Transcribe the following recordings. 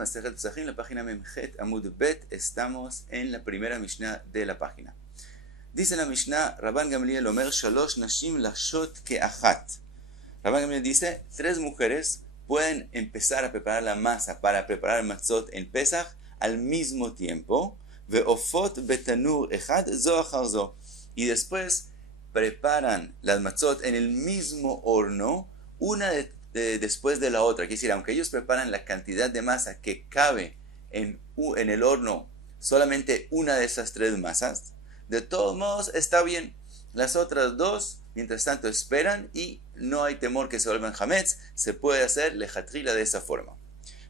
Masechet Pesachim, la página Memchet Amud Bet. Estamos en la primera Mishnah de la página. Dice la Mishnah, Rabban Gamliel Omer, Shalosh Nashim Lashot Keachat. Rabban Gamliel dice, 3 mujeres pueden empezar a preparar la masa para preparar el matzot en Pesach al mismo tiempo. Ve'ofot betanur echad zo achar zo. Y después preparan las matzot en el mismo horno, una después de la otra. Quiere decir, aunque ellos preparan la cantidad de masa que cabe en el horno, solamente una de esas 3 masas, de todos modos está bien. Las otras 2, mientras tanto, esperan y no hay temor que se vuelvan hametz. Se puede hacer lejatrila de esa forma.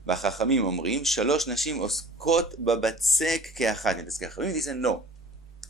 Bajajamim omrim, shalosh nashim oskot babatzek keachat. Entonces, Jajamim dicen no.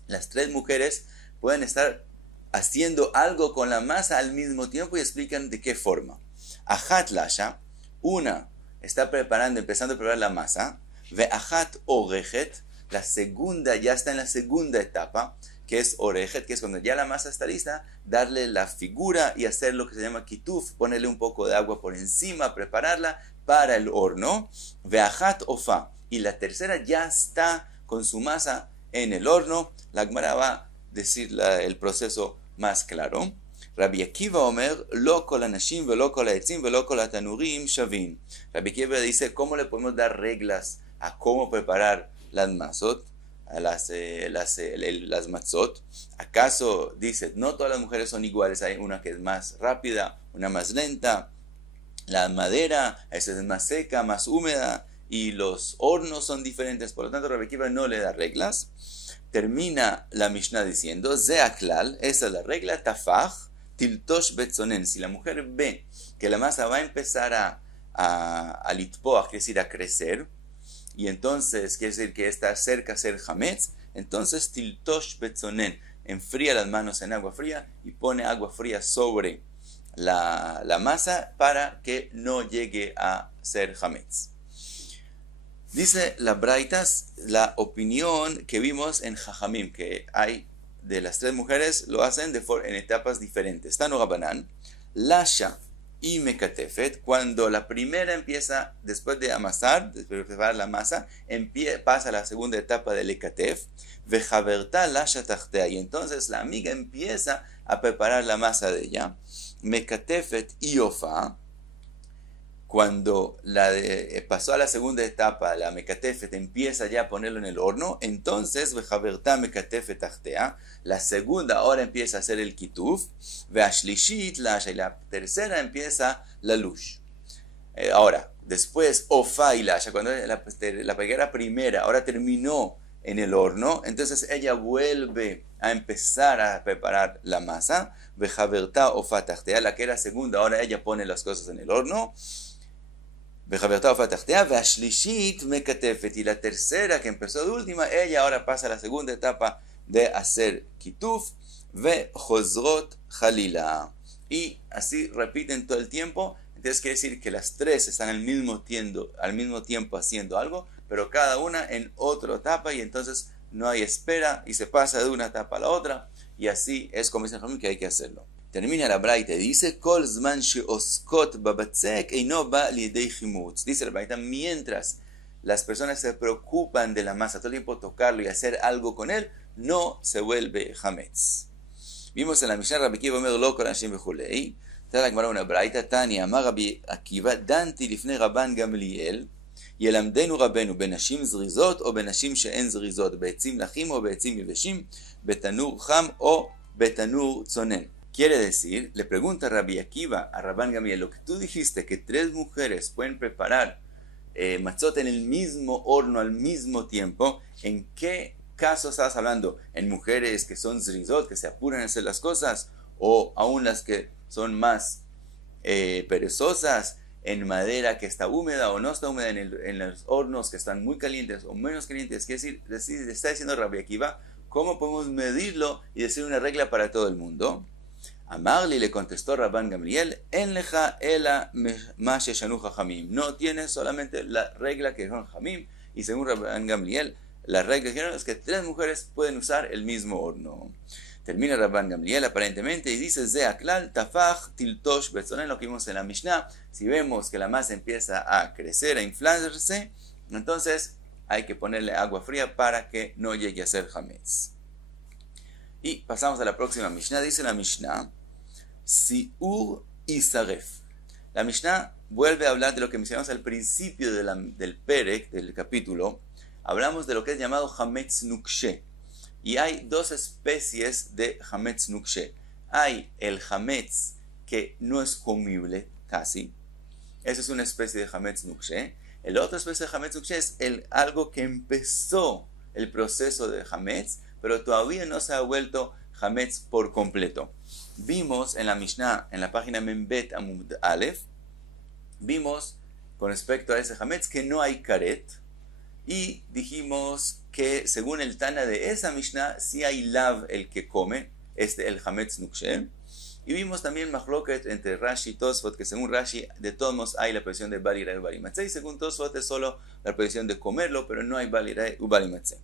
Las 3 mujeres pueden estar haciendo algo con la masa al mismo tiempo y explican de qué forma. Achat lasha, una está empezando a preparar la masa. Ve achat orejet, la segunda ya está en la segunda etapa, que es orejet, que es cuando ya la masa está lista, darle la figura y hacer lo que se llama kituf, ponerle un poco de agua por encima, prepararla para el horno. Ve achat ofa, y la tercera ya está con su masa en el horno. La Gemara va a decir el proceso más claro. Rabbi Akiva Omer, lo kol hanashim velo kol ha'etzim velo kol hatanurim shavin. Rabbi Akiva dice, ¿cómo le podemos dar reglas a cómo preparar las mazot, las matzot? ¿Acaso dice, no todas las mujeres son iguales? Hay una que es más rápida, una más lenta. La madera esa es más seca, más húmeda, y los hornos son diferentes. Por lo tanto, Rabbi Akiva no le da reglas. Termina la Mishnah diciendo, Ze aklal, esa es la regla, tafach, tiltosh betzonen. Si la mujer ve que la masa va a empezar a litpoach, quiere decir a crecer, y entonces quiere decir que está cerca a ser hametz, entonces tiltosh betzonen, enfría las manos en agua fría y pone agua fría sobre la masa para que no llegue a ser hametz. Dice la Braitas, la opinión que vimos en Jajamim, que hay de las 3 mujeres, lo hacen en etapas diferentes. Tanu Rabanan, Lasha y Mekatefet, cuando la primera empieza, después de amasar, después de preparar la masa, pasa a la segunda etapa del Ekatef, Vejaverta Lasha Tachtea, y entonces la amiga empieza a preparar la masa de ella. Mekatefet y Ofa, cuando pasó a la segunda etapa, la mekatefet empieza ya a ponerlo en el horno, entonces, vejaverta mekatefet tachtea, la segunda ahora empieza a hacer el kituf, veashlishit lasha, y la tercera empieza la lush. Ahora, después, ofa y lasha, cuando la primera ahora terminó en el horno, entonces ella vuelve a empezar a preparar la masa, vejaverta ofa tachtea, la que era segunda, ahora ella pone las cosas en el horno, y la tercera, que empezó de última, ella ahora pasa a la segunda etapa de hacer kituf, y así repiten todo el tiempo. Entonces quiere decir que las 3 están al mismo tiempo haciendo algo, pero cada una en otra etapa, y entonces no hay espera y se pasa de una etapa a la otra, y así es como dice que hay que hacerlo. Termina la Braita y dice, Kol zman sheoskot babatzek eino ba lidei chimutz. Dice la Braita, mientras las personas se preocupan de la masa, todo el tiempo tocarlo y hacer algo con él, no se vuelve hametz. Vimos en la Mishnah, Rabbi Akiva Omer lo kol hanashim v'chulei. Trae la Gemara una Braita, Tania, Amar Rabbi Akiva, danti lifnei Rabban Gamliel, ילמדנו רבנו בנשים זריזות או בנשים שאין זריזות, בעצים לחים או בעצים יבשים, בתנור חם או בתנור צונן. Quiere decir, le pregunta Rabbi Akiva a Rabban Gamliel, lo que tú dijiste, que 3 mujeres pueden preparar matzot en el mismo horno al mismo tiempo, ¿en qué caso estás hablando? ¿En mujeres que son zrizot, que se apuran a hacer las cosas? ¿O aún las que son más perezosas? ¿En madera que está húmeda o no está húmeda? ¿En los hornos que están muy calientes o menos calientes? Quiere decir, está diciendo Rabbi Akiva, ¿cómo podemos medirlo y decir una regla para todo el mundo? Amarli, le contestó Rabban Gamliel, en leja ela ma sheshanu jajamim. No tiene solamente la regla que son jamim, y según Rabban Gamliel, la regla que es que 3 mujeres pueden usar el mismo horno. Termina Rabban Gamliel aparentemente y dice, Ze aklal tafach tiltosh betzonen, lo que vimos en la Mishnah. Si vemos que la masa empieza a crecer, a inflarse, Entonces hay que ponerle agua fría para que no llegue a ser hametz. Y pasamos a la próxima Mishnah. Dice la Mishnah, Siur y Saref. La Mishnah vuelve a hablar de lo que mencionamos al principio del Perek, del capítulo. Hablamos de lo que es llamado hametz nukshe. Y hay dos especies de hametz nukshe. Hay el hametz que no es comible casi. Esa es una especie de hametz nukshe. La otra especie de hametz nukshe es algo que empezó el proceso de hametz, pero todavía no se ha vuelto hametz por completo. Vimos en la Mishnah, en la página Membet Amud Aleph, vimos con respecto a ese hametz que no hay karet, y dijimos que según el Tana de esa Mishnah, sí hay lav el que come, el hametz nukshe. Y vimos también mahloket entre Rashi y Tosfot, que según Rashi, de todos modos hay la prohibición de balira y balimatzeh, y según Tosfot es solo la prohibición de comerlo, pero no hay balira y balimatzeh.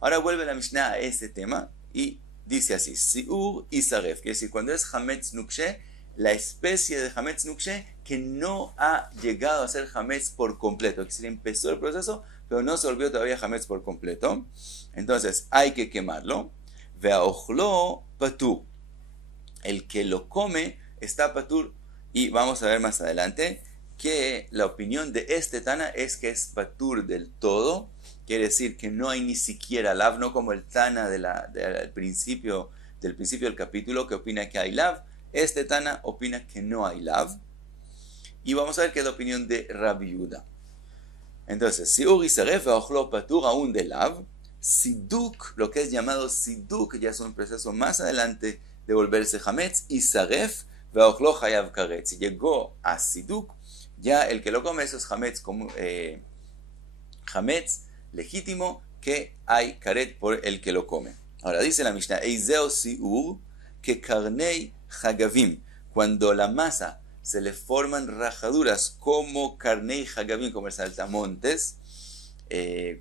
Ahora vuelve la Mishnah a ese tema y dice así, Siur y Saref, quiere decir, cuando es hametz nukshe, la especie de hametz nukshe que no ha llegado a ser hametz por completo, que se empezó el proceso, pero no se volvió todavía hametz por completo. Entonces hay que quemarlo. Ve'aochlo patur. El que lo come está patur. Y vamos a ver más adelante que la opinión de este Tana es que es patur del todo. Quiere decir que no hay ni siquiera lav, no como el Tana del principio del capítulo que opina que hay lav. Este Tana opina que no hay lav. Y vamos a ver qué es la opinión de Rabbi Yehuda. Entonces, Siur y Saref ve'ochlo patur aún de lav. Siduk, lo que es llamado Siduk, ya es un proceso más adelante de volverse hametz, y Saref ve'ochlo hayav karet. Si llegó a Siduk, ya el que lo come, eso es hametz, como hametz legítimo, que hay karet por el que lo come. Ahora dice la Mishnah, Eizeo Siur que karnei hagavim, cuando la masa se le forman rajaduras como karnei hagavim, como el saltamontes,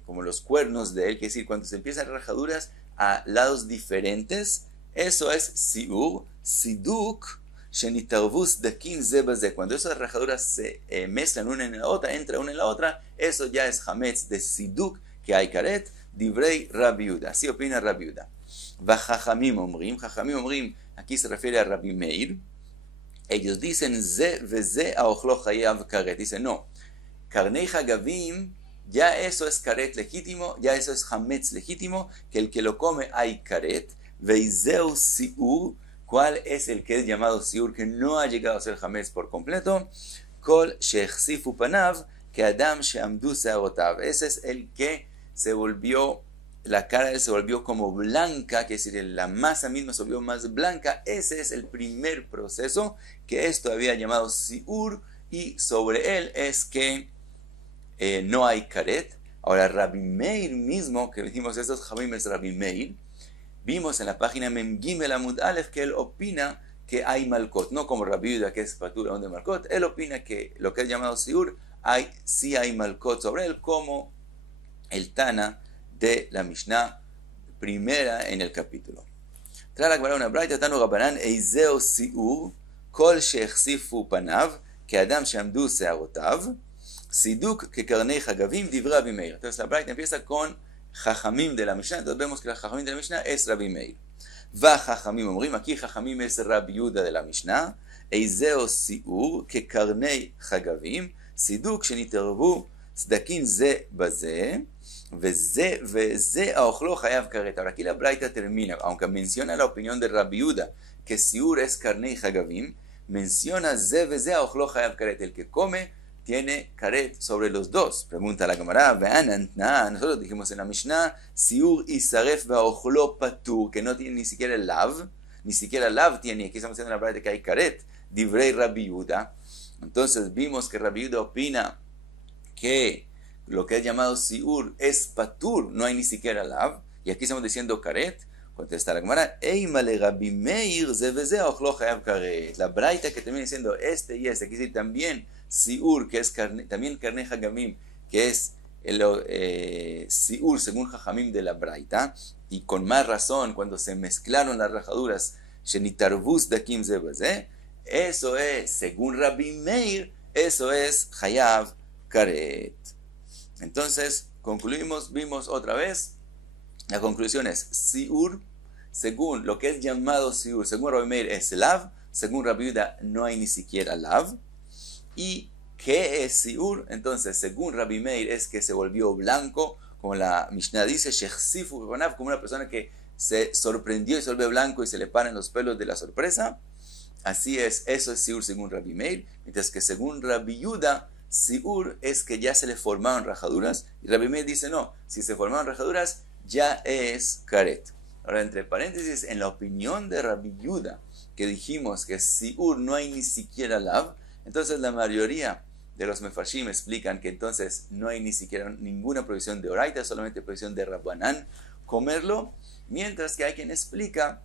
como los cuernos de él, que es decir, cuando se empiezan rajaduras a lados diferentes, eso es siur. Siduk shenitarvus dakin zebaze, cuando esas rajaduras se mezclan una en la otra, entra una en la otra, eso ya es hametz de siduk, que hay karet, divrei Rabbi Yehuda, así opina Rabbi Yehuda. Vajajamim omrim, aquí se refiere a Rabbi Meir, ellos dicen ze veze aochlo hayav karet, dicen no, karnei hagavim, ya eso es karet legítimo, ya eso es hametz legítimo, que el que lo come hay karet. Veizeu siur, ¿cuál es el que es llamado siur, que no ha llegado a ser hametz por completo? Kol shechsifu panav, que adam sheamdu searotav. Ese es el que se volvió, la cara de él se volvió como blanca, que es decir, la masa misma se volvió más blanca. Ese es el primer proceso, que es todavía llamado siur, y sobre él es que no hay karet. Ahora Rabbi Meir mismo, que dijimos estos Jamim es Rabbi Meir, vimos en la página Mem Gimel Amud Aleph que él opina que hay malkot, no como Rabbi Yehuda que es patura donde malkot. Él opina que lo que es llamado siur, sí hay malkot sobre él, como el Tana de la Mishnah primera en el capítulo. Trae la Gemara una braita, Tanu Rabbanan, Eizeo siur, kol shechsifu panav, que adam sheamdu searotav, Siduk que karnei hagavim divra Rabbi Meir. Entonces la braita empieza con Jajamim de la Mishnah. Entonces vemos que la Jajamim de la Mishnah es Rabbi Meir. Va Jajamim omrim, aquí Jajamim es Rabbi Yehuda de la Mishnah. Eizeo siur que karnei hagavim, Siduk shenitarvu sdakin ze baze, veze aochlo hayav karet. Ahora aquí la braita termina, aunque menciona la opinión de Rabbi Yehuda que siur es karnei hagavim, menciona ze veze aochlo hayav karet, el que come tiene karet sobre los dos. Pregunta la Gemara, nosotros dijimos en la Mishnah, siur y saref ve'ochlo patur, que no tiene ni siquiera el lav, tiene, aquí estamos haciendo la palabra de que hay karet, divrei Rabbi Yehuda. Entonces vimos que Rabbi Yehuda opina que lo que es llamado siur es patur, no hay ni siquiera lav, y aquí estamos diciendo karet. Contesta la Gemara, Eimale Rabbi Meir ze veze aochlo hayav karet. La braita que termina diciendo este y este, aquí dice también siur, que es también karnei hagavim, que es el siur según Jajamim de la braita, y con más razón cuando se mezclaron las rajaduras, shenitarvus dakim ze veze, eso es, según Rabbi Meir, eso es hayav karet. Entonces, concluimos, vimos otra vez, la conclusión es, Siur, según lo que es llamado Siur, según Rabbi Meir es Lav, según Rabbi Yehuda no hay ni siquiera Lav. ¿Y qué es Siur? Entonces, según Rabbi Meir es que se volvió blanco, como la Mishnah dice, Shechsifu Banav, como una persona que se sorprendió y se vuelve blanco y se le paran los pelos de la sorpresa. Así es, eso es Siur según Rabbi Meir, mientras que según Rabbi Yehuda, Siur es que ya se le formaron rajaduras, y Rabbi Meir dice no, si se formaron rajaduras, ya es Karet. Ahora, entre paréntesis, en la opinión de Rabbi Yehuda, que dijimos que Siur no hay ni siquiera Lav, entonces la mayoría de los Mefarshim explican que entonces no hay ni siquiera ninguna prohibición de Oraita, solamente prohibición de Rabbanán comerlo, mientras que hay quien explica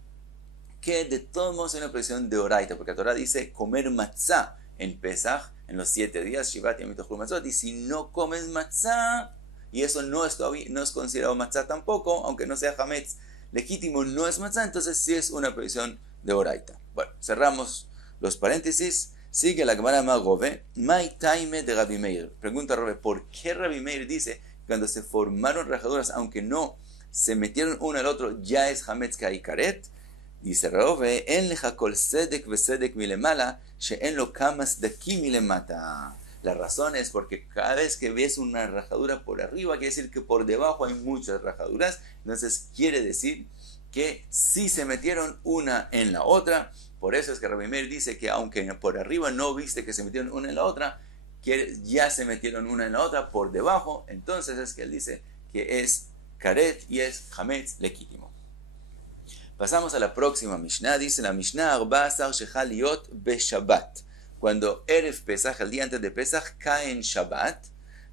que de todos modos hay una prohibición de Oraita, porque la Torah dice comer matzah en Pesach, en los 7 días, Shivat Yom Tochul Matzot, y si no comes matzah, y eso no es considerado matzah tampoco, aunque no sea hametz legítimo, no es matzah, entonces sí es una prohibición de Oraita. Bueno, cerramos los paréntesis. Sigue la Gemara Magove, Mai Taime de Rabbi Meir. Pregunta a Rabbi, ¿por qué Rabbi Meir dice que cuando se formaron rajaduras, aunque no se metieron uno al otro, ya es hametz que hay karet? Dice Rabbi, en leja kol sedek vesedek milemala, she'en lo kamas daki milemata. La razón es porque cada vez que ves una rajadura por arriba, quiere decir que por debajo hay muchas rajaduras. Entonces quiere decir que sí se metieron una en la otra. Por eso es que Rabbi Meir dice que aunque por arriba no viste que se metieron una en la otra, que ya se metieron una en la otra por debajo. Entonces es que él dice que es karet y es hametz legítimo. Pasamos a la próxima Mishnah. Dice la Mishnah, 14 shechal liot beshabbat. Cuando Erev Pesach, el día antes de Pesach, cae en Shabbat,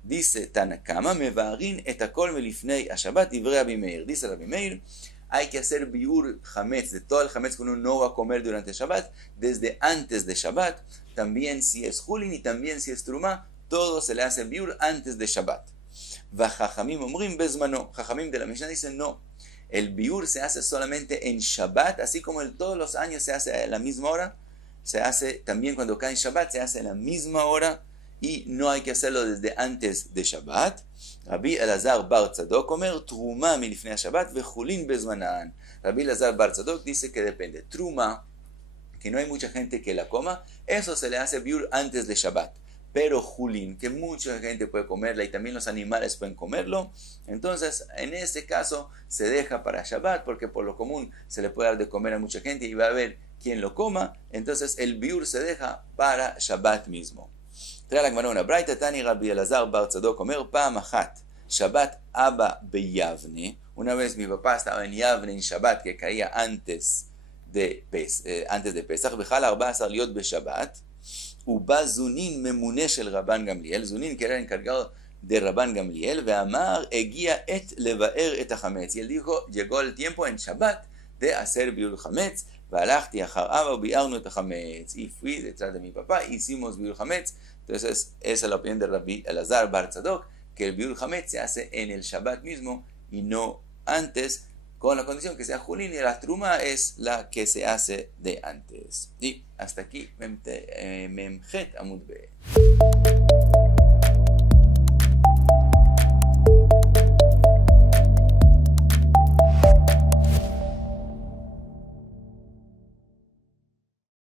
dice Tanakama, mevarin et hakol melifnei a Shabbat, divrei Rabbi Meir. Dice Rabbi Meir, hay que hacer biur hametz, de todo el hametz que uno no va a comer durante Shabbat, desde antes de Shabbat, también si es Julin y también si es Trumá, todo se le hace biur antes de Shabbat. Vajajamim omrim bezmano, Jajamim de la Mishnah dicen no, el biur se hace solamente en Shabbat, así como todos los años se hace a la misma hora, se hace también cuando cae en Shabbat, se hace a la misma hora y no hay que hacerlo desde antes de Shabbat. Rabbi Elazar bar Tzadok omer truma milifnei Shabbat vechulin bezmanan. Rabbi Elazar bar Tzadok dice que depende. Truma, que no hay mucha gente que la coma, eso se le hace biur antes de Shabbat. Pero julin, que mucha gente puede comerla y también los animales pueden comerlo, entonces en este caso se deja para Shabbat, porque por lo común se le puede dar de comer a mucha gente y va a haber quien lo coma, entonces el biur se deja para Shabbat mismo. Trae la Gemara una braita, Tani Rabbi Elazar bar Tzadok omer pa'am achat Shabbat Abba beyavne. Una vez mi papá estaba en Yavne en Shabbat, que caía antes de Pesach, bechal 14 liot beshabbat, uba Zunin memune shel Rabban Gamliel, Zunin que era encargado de Rabban Gamliel, ve'amar egia et levaer et hametz, y él dijo, llegó el tiempo en Shabbat de hacer biur hametz, והלכתי אחר אבא וביארנו את החמץ. Y fui detrás de mi papá, hicimos biur hametz. Entonces, esa es la opinión de Rabbi Elazar bar Tzadok, que el biur hametz se hace en el Shabbat mismo y no antes, con la condición que sea julin, y la truma es la que se hace de antes. Y hasta aquí, Memchet Amud Be.